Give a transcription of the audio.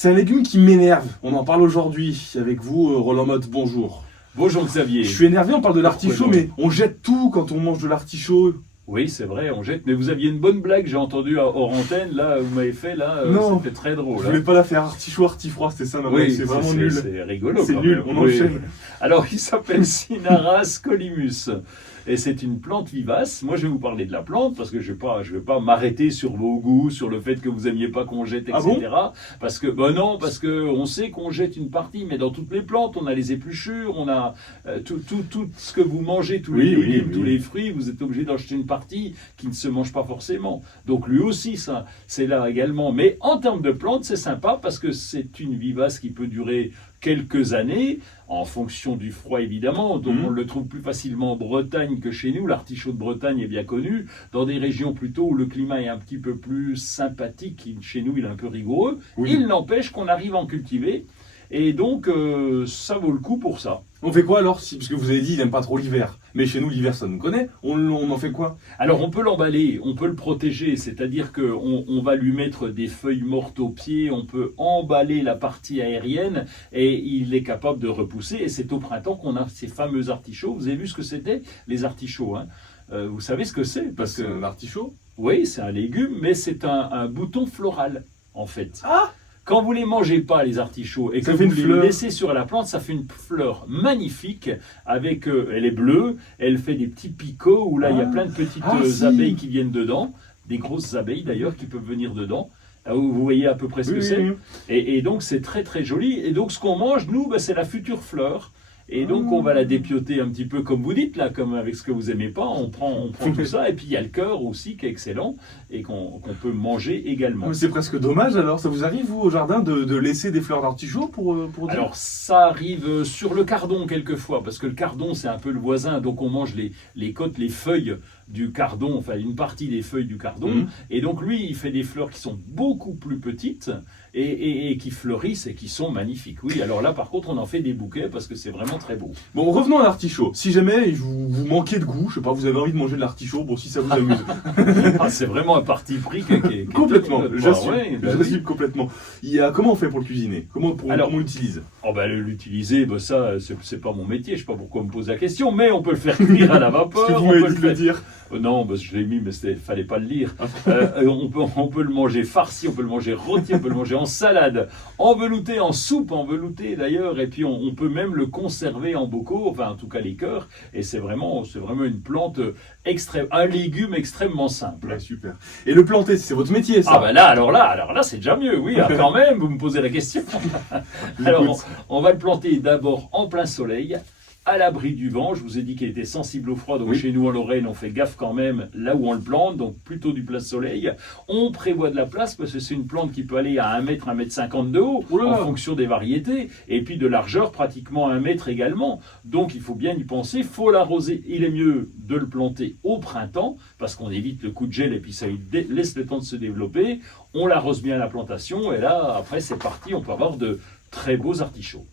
C'est un légume qui m'énerve. On en parle aujourd'hui avec vous, Roland Motte, bonjour. Bonjour Xavier. Je suis énervé, on parle de l'artichaut, Pourquoi mais on jette tout quand on mange de l'artichaut. Oui, c'est vrai, on jette. Mais vous aviez une bonne blague, j'ai entendu hors antenne, là, vous m'avez fait, là, Non. c'était très drôle. Je voulais pas la faire artichaut, artifroid, c'était ça ma blague, c'est vraiment nul. C'est rigolo. C'est quand nul, même. on enchaîne. Alors, il s'appelle Cinnaras collimus. Et c'est une plante vivace. Moi, je vais vous parler de la plante parce que je vais pas m'arrêter sur vos goûts, sur le fait que vous aimiez pas qu'on jette, etc. Ah bon parce que, non, parce que on sait qu'on jette une partie, mais dans toutes les plantes, on a les épluchures, on a tout ce que vous mangez, tous les légumes, tous les fruits, vous êtes obligé d'en jeter une partie qui ne se mange pas forcément. Donc lui aussi, ça, c'est là également. Mais en termes de plantes, c'est sympa parce que c'est une vivace qui peut durer quelques années, en fonction du froid évidemment, donc on le trouve plus facilement en Bretagne que chez nous, l'artichaut de Bretagne est bien connu, dans des régions plutôt où le climat est un petit peu plus sympathique, chez nous il est un peu rigoureux, il n'empêche qu'on arrive à en cultiver, et donc ça vaut le coup pour ça. On fait quoi alors parce que vous avez dit il n'aime pas trop l'hiver, mais chez nous l'hiver ça nous connaît, on en fait quoi? Alors on peut l'emballer, on peut le protéger, c'est-à-dire qu'on va lui mettre des feuilles mortes aux pieds, on peut emballer la partie aérienne et il est capable de repousser, et c'est au printemps qu'on a ces fameux artichauts. Vous avez vu ce que c'était, les artichauts, hein? Vous savez ce que c'est? Parce que l'artichaut? Oui, c'est un légume, mais c'est un bouton floral en fait. Ah! Quand vous ne les mangez pas, les artichauts, et que vous les laissez sur la plante, ça fait une fleur magnifique. Avec, elle est bleue, elle fait des petits picots où là, il y a plein de petites abeilles qui viennent dedans, des grosses abeilles d'ailleurs qui peuvent venir dedans. Vous voyez à peu près ce que c'est. Et donc, c'est très très joli. Et donc, ce qu'on mange, nous, c'est la future fleur. Et donc, on va la dépioter un petit peu comme vous dites, là, comme avec ce que vous aimez pas. On prend tout ça. Et puis, il y a le cœur aussi qui est excellent et qu'on peut manger également. Mais c'est presque dommage alors. Ça vous arrive, vous, au jardin, de laisser des fleurs d'artichaut pour dire... Alors, ça arrive sur le cardon quelquefois, parce que le cardon, c'est un peu le voisin. Donc, on mange les côtes, les feuilles du cardon, enfin une partie des feuilles du cardon. Et donc, lui, il fait des fleurs qui sont beaucoup plus petites et qui fleurissent et qui sont magnifiques. Oui, alors là, par contre, on en fait des bouquets parce que c'est vraiment très beau. Bon, revenons à l'artichaut. Si jamais vous manquez de goût, je sais pas, vous avez envie de manger de l'artichaut, bon, si ça vous amuse. C'est vraiment un parti pris qui est complètement, j'assume, oui. complètement. Comment on fait pour le cuisiner? Comment on l'utilise? L'utiliser, ça, c'est pas mon métier, je sais pas pourquoi on me pose la question, mais on peut le faire cuire à la vapeur. Parce que vous m'avez dit de le dire. Non, je l'ai mis, mais fallait pas le lire. On peut le manger farci, on peut le manger rôti, on peut le manger en salade, en velouté, en soupe, en velouté d'ailleurs, et puis on peut même le conserver en bocaux, enfin en tout cas les cœurs, et c'est vraiment une plante un légume extrêmement simple. Ouais, super. Et le planter, c'est votre métier, ça? Alors là, c'est déjà mieux, oui, quand même, vous me posez la question. Alors, on va le planter d'abord en plein soleil, à l'abri du vent. Je vous ai dit qu'il était sensible au froid, donc chez nous en Lorraine, on fait gaffe quand même là où on le plante, donc plutôt du plein soleil. On prévoit de la place parce que c'est une plante qui peut aller à 1 mètre, 1,50 m de haut, en fonction des variétés, et puis de largeur pratiquement 1 mètre également. Donc il faut bien y penser, il faut l'arroser. Il est mieux de le planter au printemps parce qu'on évite le coup de gel et puis ça laisse le temps de se développer. On l'arrose bien à la plantation et là, après c'est parti, on peut avoir de très beaux artichauts.